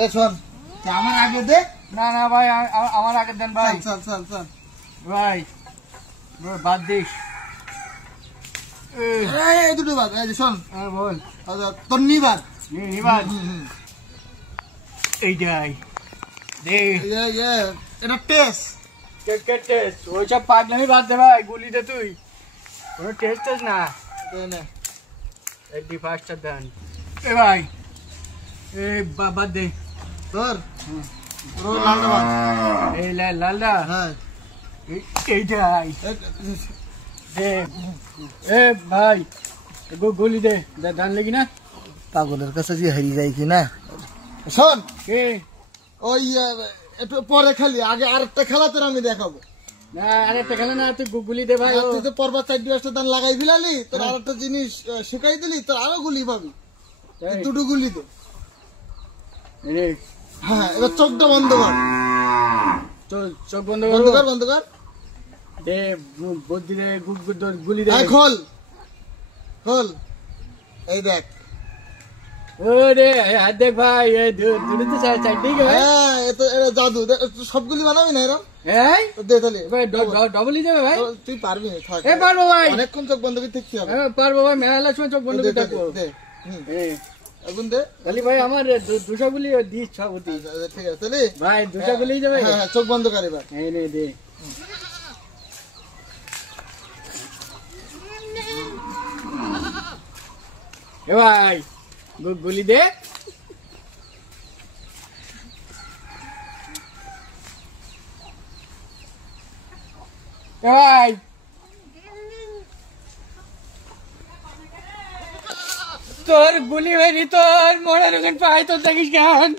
এ শোন, আমার আগে দে। না না ভাই, আমার আগে দেন ভাই। চল চল চল ভাই বাদ দিস। এই দুটো বাদ। এই যে শোন, বল। তোর নিবার নিবাদ এইটাই দে। এটা টেস্ট। টেস্ট ওইসব পাগলামি বাদ দে ভাই, গুলি দে তুই। কোনো টেস্ট না। এই ফার্স্টটা দেন। এ ভাই এ বাদ দে তোর লালটা বাদ। এই লালটা। হ্যাঁ এইটাই দে। এ ভাই গুলি দে, ধান লেগি না। পাগলের কাছে যে হারিয়ে যায় কি না। শোন, কে ওই একটু পরে খেলি, আগে আরেকটা খেলা তোর আমি দেখাবো। না আরেকটা খেলে না, তুই গুলি দে ভাই। তুই তো পরবার 4-5টা ধান লাগাই ফেলালি, তোর আরেকটা জিনিস শুকাই দিলি, তোর আরো গুলি পাবি। দুটো গুলি দে। হ্যাঁ, এবার চোখটা বন্ধ কর। চোখ বন্ধ বন্ধ কর, বন্ধ কর। দে বুদ্ধি দে, গুলি দে। খোল খোল। এই দেখ। ওরে হাত দেখ ভাই, দুটো তো চারটেই গেল। হ্যাঁ, এটা জাদু। সবগুলি বানাবি না এরকম? হ্যাঁ দে তাহলে। ডবলই যাবে ভাই। তুই পারবি না, থাক। পারবো ভাই, অনেকক্ষণ চোখ বন্ধ করে থাকতে হবে। পারবো ভাই, মেলার সময় চোখ বন্ধ করে থাকবো। এখন দে খালি ভাই আমার 200 গুলি দিস সব দিস। ঠিক আছে তাহলে ভাই 200 গুলি যাবে। হ্যাঁ, চোখ বন্ধ কর এবার। এই নে দে। এ ভাই গুলি দে। ভাই তোর গুলি হয়নি, তোর মরার ওখানে পাই, তোর দেখিস কেন।